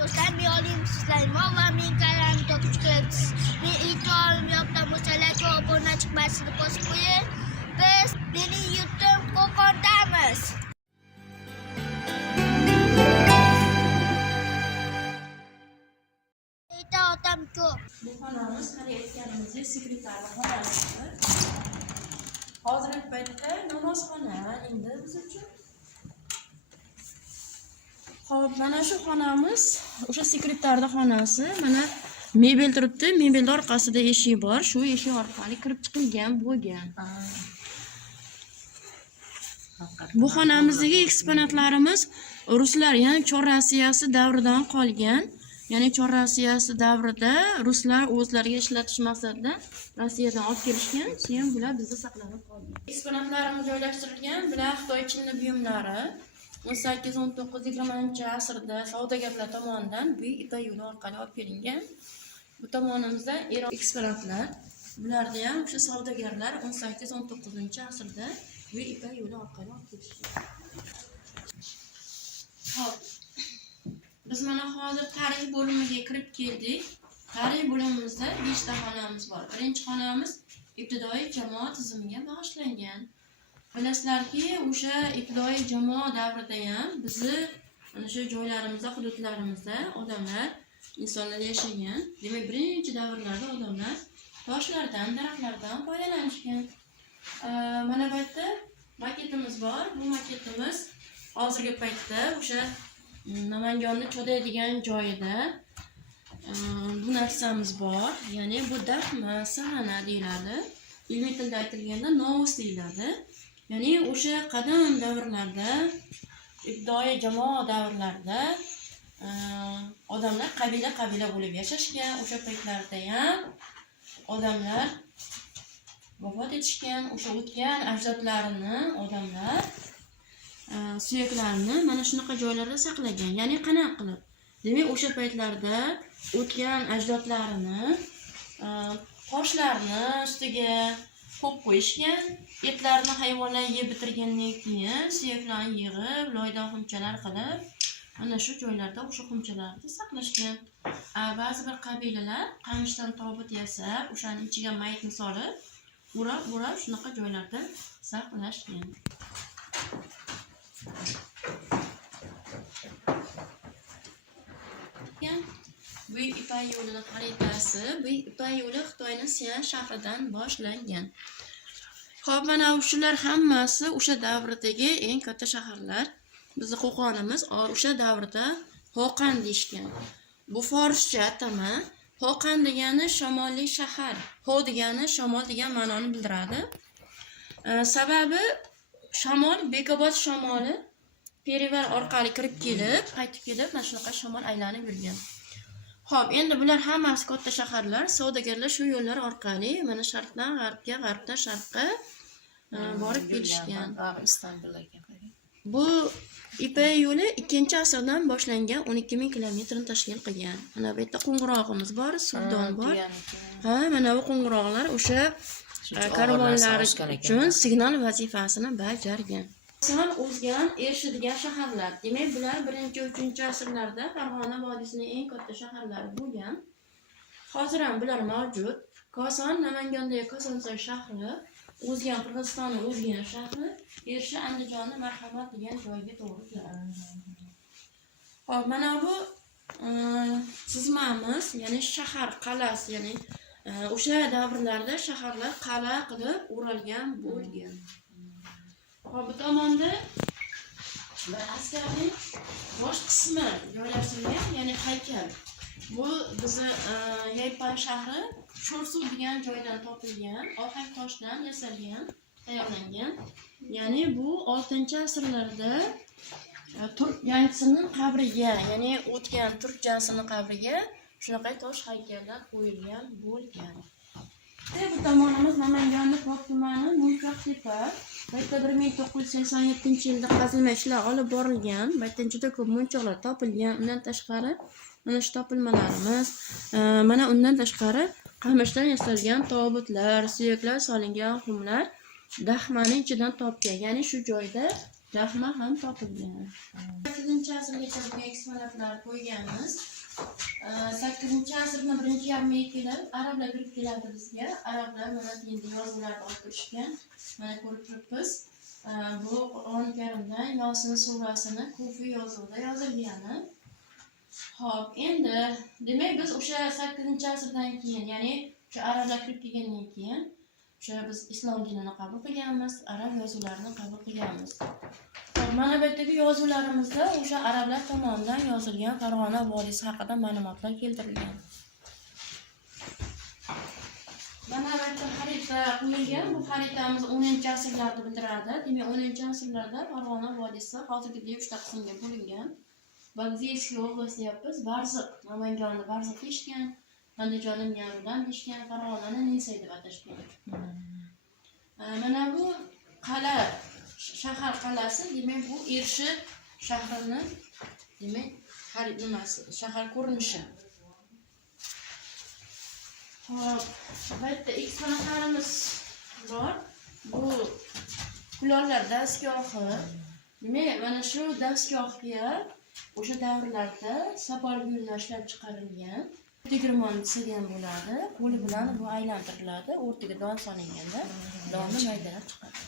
do'stlar, men Olim Sulaymon va men kanalni topish keraksiz. Men ilk olim yoqdan bo'lsalar, obunachi tugmasini bosib qo'ying. Biz mening yurtim Qo'qondamiz. Otam ko'p. Bu xonamiz hali aytganimizdek sekretarlik xonasi. Hozirgi paytda namozxona endi biz uchun. Xo'p, mana shu xonamiz o'sha sekretarda xonasi. Mana mebel turibdi. Mebel orqasida eshik bor. Shu eshik orqali kirib chiqilgan bo'lgan. Bu xonamizdagi eksponatlarimiz ruslar, ya'ni Chor Rossiyasi davridan qolgan. Ya'ni Chor Rossiyasi davrida ruslar o'zlariga ishlatish maqsadida Rossiyadan olib kelishgan, keyin bular bizda saqlanib qolgan. Eksponatlarimiz joylashtirilgan, bular Xitoy chinni buyumlari 18-19-20 asrda savdogarlar tomonidan Buyuk Ipak yo'li orqali olib kelingan. Bu tomonimizda Eron eksponatlar, bularda ham o'sha savdogarlar 18-19 asrda Buyuk Ipak yo'li orqali olib kelishgan. Hop. Biz mana hozir tarix bo'limiga kirib keldik. Tarix bo'limimizda 5 ta xonamiz bor. Birinchi xonamiz ibtidoiy jamoat tizimiga bag'ishlangan. Bilasizlarki, o'sha ibtidoiy jamoat davrida ham bizni mana shu joylarimizda, hududlarimizda odamlar, insonlar yashagan. Demak, birinchi davrlarda odamlar toshlardan, daraxtlardan foydalanishgan. Mana bu yerda maketimiz bor. Bu maketimiz hozirgi paytda o'sha Namangonni chodaydigan joyida bu narsamiz bor. Ya'ni bu daxma, sahana deyiladi. Ilmiy tilda aytilganda novus deyiladi. Ya'ni o'sha qadim davrlarda, ibtidoiy jamoat davrlarida odamlar qabila bo'lib yashashgan. O'sha paytlarda ham odamlar vafot etishgan. O'sha o'tgan ajdodlarini odamlar suyaklarini mana shunaqa joylarda saqlagan. Ya'ni qanaqa qilib? Demak, o'sha paytlarda o'tgan ajdodlarini toshlarni ustiga qo'yib qo'yishgan. Etlarni hayvonlar yeb bitirgandan keyin suyaklarni yig'ib, loydan xumchalar qilib, mana shu joylarda o'sha xumchalarni saqlashgan. Ba'zi bir qabilalar qamishdan tobut yasab, o'shaning ichiga mayitni solib, o'rab shunaqa joylarda saqlashgan. Buyuk Ipak yo'lining xaritasi. Buyuk Ipak yo'li Xitoyning Sian shahridan boshlangan. Xo'p, mana shular hammasi o'sha davrdagi eng katta shaharlar. Bizning Qo'qonimiz o'sha davrda Xoqan deyishgan. Bu forscha atama. Xoqan degani shimoliy shahar. Ho degani shamol degan ma'noni bildiradi. Sababi shamol, Bekobod shamoli Perivar orqali kirib kelib, qaytib kelib, mana shunaqa shamol aylanib yurgan. Xo'p, endi bular hammasi katta shaharlar, savdogarlar shu yo'llar orqali mana sharqdan g'arbga, g'arbdan sharqqa borib kelishgan. Bu Ipak yo'li 2-asrdan boshlangan 12,000 kilometrni tashkil qilgan. Mana bu yerda qo'ng'irog'imiz bor, suvdon bor. Ha, mana bu qo'ng'iroqlar o'sha karvonlar uchun signal vazifasini bajargan. Son o'zgan erishadigan shaharlar. Demak, bular 1-3 asrlarda Farg'ona vodiysining eng katta shaharlari bo'lgan. Hozir ham bular mavjud. Koson, Namangondagi Kosonsoy shahri, o'zgan Qirg'izistonning o'zgan shahri, Ershi Andijonni Marhamat degan joyga to'g'ri keladi. Xo'p, mana bu chizmamiz, ya'ni shahar qal'asi, ya'ni o'sha davrlarda shaharlar qal'a qilib o'ralgan bo'lgan. Xo'p, bu tomonda askarning bosh qismi joylashtirilgan, ya'ni haykal. Bu bizni Yaypan shahri Sho'rsuv degan joydan topilgan, ohak toshdan yasalgan, tayyorlangan. Ya'ni bu 6-asrlarda turk jangchisining qabriga, ya'ni o'tgan turk jangchisining qabriga shunaqa tosh haykallar qo'yilgan bo'lgan. Bu tomonimiz Namanganning Pok tumani Munchoqtepa. Bu yerda 1987-yilda qazilma ishlar olib borilgan. Bu yerda juda ko'p munchoqlar topilgan. Undan tashqari mana shu topilmalarimiz, mana undan tashqari qamishdan yasalgan tobutlar, suyaklar solingan xumlar daxmaning ichidan topgan. Ya'ni shu joyda Dahma ham topilgan. 8-asrgacha bu eksponatlar qo'yganmiz. 8-asrni birinchi yarmiga kelib arablar kirib keladi bizga. Arablar mana endi yozuvlarni olib kirishgan. Mana ko'rib turibmiz. Bu Qur'oni Karimdan Yosin surasini Kufi yozuvida yozilgani. Xo'p, endi demak biz o'sha 8-asrdan keyin, ya'ni o'sha arablar kirib kelgandan keyin o'sha biz islom dinini qabul qilganmiz, arab yozuvlarini qabul qilganmiz. Mana bu yerdagi yozuvlarimizda o'sha arablar tomonidan yozilgan Farg'ona vodiysi haqida ma'lumotlar keltirilgan. Mana bu yerda xarita qo'yilgan. Bu xaritamiz 10-asrlarni bildiradi. Demak, 10-asrlarda Farg'ona vodiysi hozirgidek 3 ta qismga bo'lingan. Bagziyskiy oblast deyapmiz. Barziq, Namangonni Barziq deyishgan, Andijonni Nyarudan deyishgan, Farg'onani Nisay deb atashgan. Mana bu qala, shahar qalasi, demak bu Ershi shahrining demak nimasi, shahar ko'rinishi. Hop, bu yerda eksponatlarimiz bor. Bu kulollar dastgohi. Demak, mana shu dastgohga o'sha davrlarda sopol gullar ishlab chiqarilgan. Tegirmon degan bo'ladi. Qo'li bilan bu aylantiriladi. O'rtaga don solinganda donni maydalab chiqadi.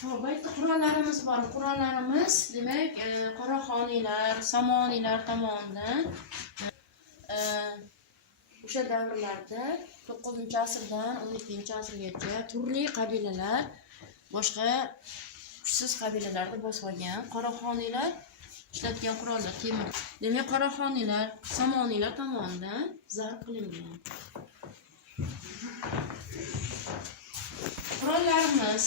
Hop, bu yerda qurollarimiz bor. Qurollarimiz demak, Qoraxoniylar, Somoniylar tomonidan o'sha davrlarda 9-asrdan 12-asrgacha turli qabilalar, boshqa kuchsiz qabilalarni bosib olgan. Qoraxoniylar ishlatgan qurollar temir. Demak, Qoraxoniylar, Somoniylar tomonidan zarb qilingan. Qurollarimiz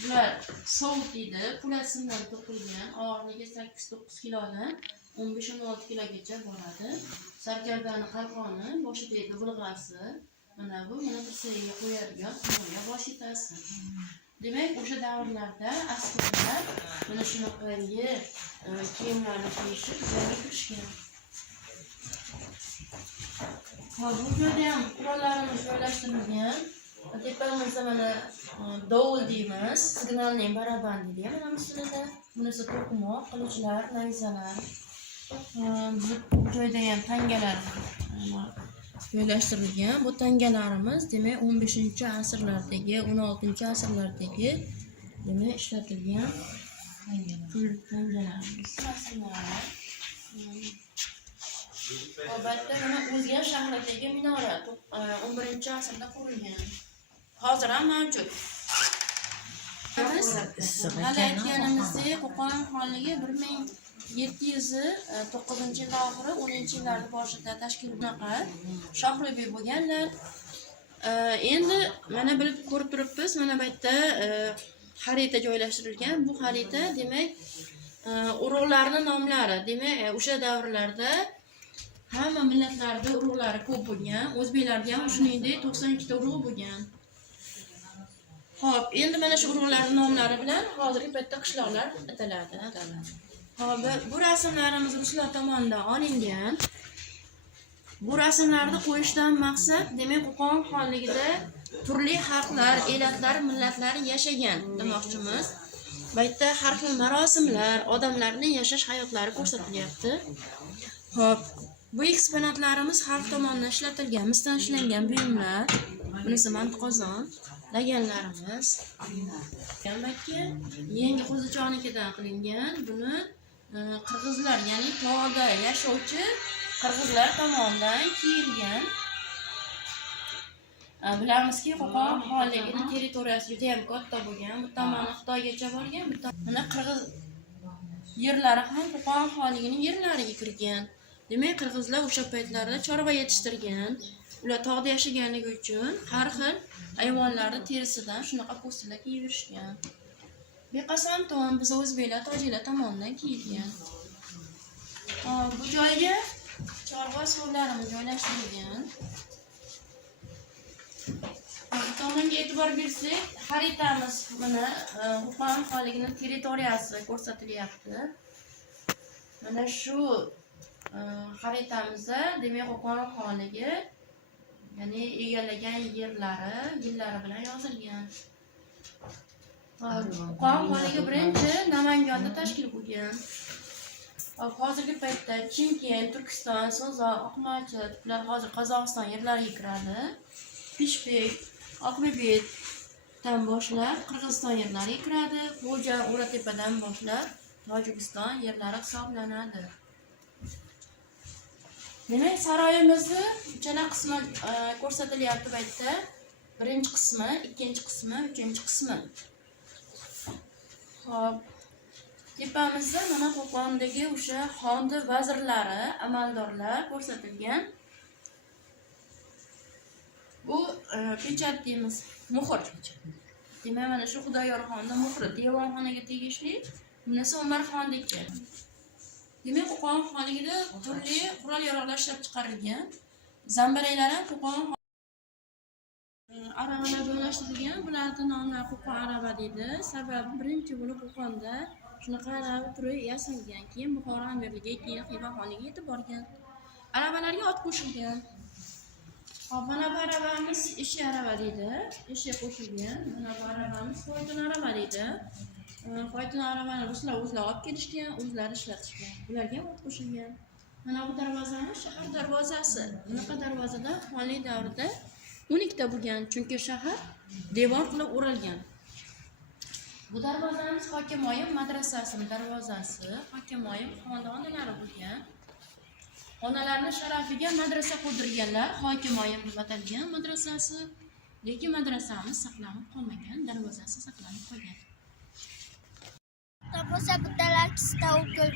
bular sovut edi, pulasimdan to'qilgan, og'irligi 8-9 kilodan 15-16 kilogacha boradi. Sargardani qalqoni, boshidagi bulg'asi, mana bu yana dirsagiga qo'yadigan himoya vositasi. Demak, o'sha davrlarda askarlar mana shunaqangi kiyimlarni kiyishib jangga kirishgan. Hop, bu yerda ham qurollarimiz joylashtirilgan. Tepamizda mana dovul deymiz, signalning barabandi deymiz mana ustida. Bunisi to'qmoq, qilichlar, nayzalar. Bu joyda ham tangalar joylashtirilgan. Bu tangalarimiz demak 15-asrlardagi, 16-asrlardagi demak ishlatilgan tangalarimiz. Albatta, mana O'zgan shahridagi minora 11-asrda qurilgan. Hozir ham mavjud. Biz hali aytganimizdek, Qo'qon xonligi 1709-yil oxiri, 10-yillarning boshida tashkil bunaqa shohrubiy bo'lganlar. Endi mana bilib ko'rib turibmiz, mana bu yerda xarita joylashtirilgan. Bu xarita demak urug'larning nomlari. Demak, o'sha davrlarda hamma millatlarda urug'lari ko'p bo'lgan. O'zbeklarda ham shuningdek 92 ta urug' bo'lgan. Hop, endi mana shu urug'larning nomlari bilan hozirgi paytda qishloqlar ataladi. Hop, bu rasmlarimiz ruslar tomonidan olingan. Bu rasmlarni qo'yishdan maqsad demak Qo'qon xonligida turli xalqlar, elatlar, millatlar yashagan demoqchimiz. Bu yerda har xil marosimlar, odamlarning yashash hayotlari ko'rsatilyapti. Hop, bu eksponatlarimiz xalq tomonidan ishlatilgan, misdan ishlangan buyumlar. Bunisi mantiqozon, laganlarimiz. Demakki, yangi qo'zichoqnikidan qilingan. Buni qirg'izlar, ya'ni tog'da yashovchi qirg'izlar tomonidan kiyilgan. Bilamizki, Qo'qon xonligining territoriyasi juda ham katta bo'lgan. Bu tomoni Xitoygacha borgan, bu mana qirg'iz yerlari ham Qo'qon xonligining yerlariga kirgan. Demak, qirg'izlar o'sha paytlarda chorva yetishtirgan. Ular tog'da yashaganligi uchun har xil hayvonlarning terisidan shunaqa po'stlar kiyib-yurishgan. Beqasam to'n biz o'zbeklar, tojiklar tomonidan kiyilgan. Bu joyga chorva suvlarimiz joylashtirilgan. Bu tomonga e'tibor bersak, xaritamiz mana Qo'qon xonligining territoriyasi ko'rsatilyapti. Mana shu xaritamizda demak Qo'qon xonligi, ya'ni egallagan yillari bilan yozilgan. Qo'qon xonligi birinchi Namanganda tashkil bo'lgan. Hozirgi paytda Chimkent, Turkiston, So'zoq, Oqmachit bular hozir Qozog'iston yerlariga kiradi. Pishbek, Oqbebetdan boshlab Qirg'iziston yerlariga kiradi. Xo'ja, O'ratepadan boshlab Tojikiston yerlari hisoblanadi. Demak, saroyimizni uchala qismi ko'rsatilyapti bu yerda. Birinchi qismi, ikkinchi qismi, uchinchi qismi. Xo'p. Tepamizda mana Qo'qondagi o'sha xonda vazirlari, amaldorlar ko'rsatilgan. Bu pechat deymiz, muhr. Demak, mana shu Xudoyorxonda muhri devonxonaga tegishli. Bunisi Umarxonniki. Demak, Qo'qon xonligida turli qurol-yarog'lar ishlab chiqarilgan. Zambaraklar ham Qo'qon aravalar joylashtirilgan. Bularning nomlari Qo'qon arava deydi. Sababi birinchi bo'lib Qo'qonda shunaqa arava turi yasalgan. Keyin Buxoro amirligiga, keyin Xiva xonligiga yetib borgan. Aravalarga ot qo'shilgan. Hop, mana bu aravamiz ishi arava deydi. Ishi qo'shilgan. Mana bu aravamiz foyton arava deydi. Foyton aravani ruslar o'zlari olib kelishgan, o'zlari ishlatishgan. Bularga ot qo'shilgan. Mana bu darvozamiz shahar darvozasi. Bunaqa darvozada xonlik davrida 12 ta bo'lgan, chunki shahar devor qilib o'ralgan. Bu darvozamiz Hokimoyim madrasasining darvozasi. Hokimoyim xonadonlari bo'lgan. Onalarning sharafiga madrasa qurdirganlar, Hokimoyim deb atalgan madrasasi. Lekin madrasamiz saqlanib qolmagan, darvozasi saqlanib qolgan. Bo'lsa bittalar qisqa o'tkir